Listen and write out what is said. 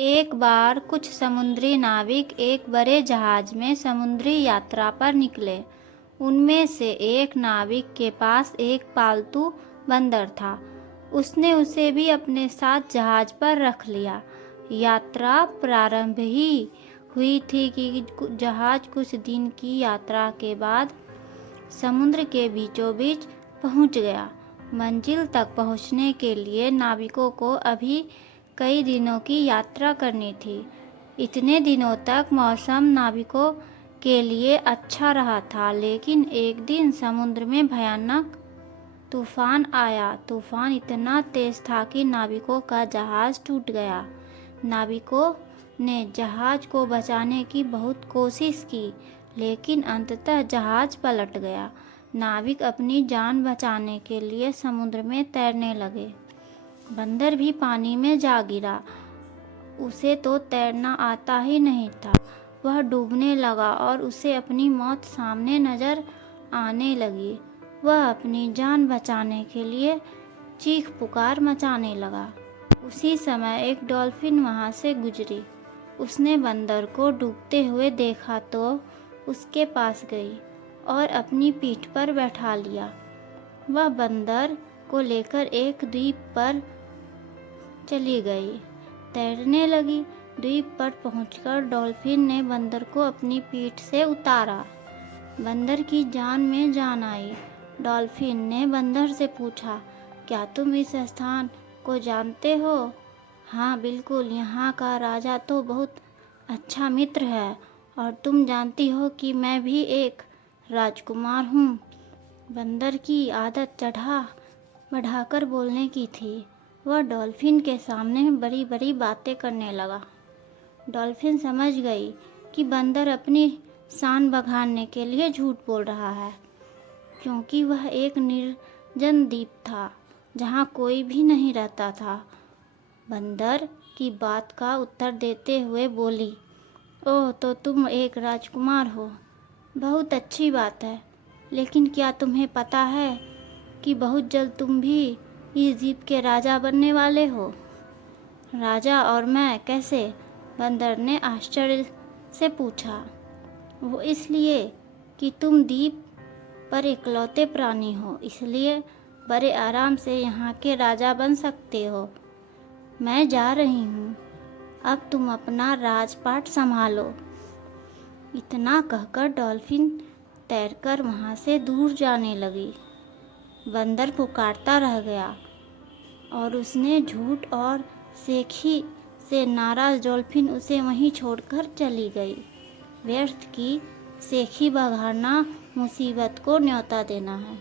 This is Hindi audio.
एक बार कुछ समुद्री नाविक एक बड़े जहाज में समुद्री यात्रा पर निकले। उनमें से एक नाविक के पास एक पालतू बंदर था। उसने उसे भी अपने साथ जहाज पर रख लिया। यात्रा प्रारंभ ही हुई थी कि जहाज कुछ दिन की यात्रा के बाद समुद्र के बीचों बीच पहुंच गया। मंजिल तक पहुंचने के लिए नाविकों को अभी कई दिनों की यात्रा करनी थी। इतने दिनों तक मौसम नाविकों के लिए अच्छा रहा था, लेकिन एक दिन समुद्र में भयानक तूफान आया। तूफान इतना तेज था कि नाविकों का जहाज टूट गया। नाविकों ने जहाज को बचाने की बहुत कोशिश की, लेकिन अंततः जहाज पलट गया। नाविक अपनी जान बचाने के लिए समुद्र में तैरने लगे। बंदर भी पानी में जा गिरा। उसे तो तैरना आता ही नहीं था। वह डूबने लगा और उसे अपनी मौत सामने नजर आने लगी। वह अपनी जान बचाने के लिए चीख पुकार मचाने लगा। उसी समय एक डॉल्फिन वहां से गुजरी। उसने बंदर को डूबते हुए देखा तो उसके पास गई और अपनी पीठ पर बैठा लिया। वह बंदर को लेकर एक द्वीप पर चली गई, तैरने लगी। द्वीप पर पहुंचकर डॉल्फिन ने बंदर को अपनी पीठ से उतारा। बंदर की जान में जान आई। डॉल्फिन ने बंदर से पूछा, क्या तुम इस स्थान को जानते हो? हाँ बिल्कुल, यहाँ का राजा तो बहुत अच्छा मित्र है, और तुम जानती हो कि मैं भी एक राजकुमार हूँ। बंदर की आदत बढ़ाकर बोलने की थी। वह डॉल्फिन के सामने बड़ी बड़ी बातें करने लगा। डॉल्फिन समझ गई कि बंदर अपनी शान बघाड़ने के लिए झूठ बोल रहा है, क्योंकि वह एक निर्जन द्वीप था जहाँ कोई भी नहीं रहता था। बंदर की बात का उत्तर देते हुए बोली, ओह, तो तुम एक राजकुमार हो। बहुत अच्छी बात है, लेकिन क्या तुम्हें पता है कि बहुत जल्द तुम भी इस द्वीप के राजा बनने वाले हो? राजा और मैं कैसे? बंदर ने आश्चर्य से पूछा। वो इसलिए कि तुम द्वीप पर इकलौते प्राणी हो, इसलिए बड़े आराम से यहाँ के राजा बन सकते हो। मैं जा रही हूँ, अब तुम अपना राजपाट संभालो। इतना कहकर डॉल्फिन तैरकर वहाँ से दूर जाने लगी। बंदर पुकारता रह गया और उसने झूठ और सेखी से नाराज डॉल्फिन उसे वहीं छोड़कर चली गई। व्यर्थ की सेखी बघाड़ना मुसीबत को न्योता देना है।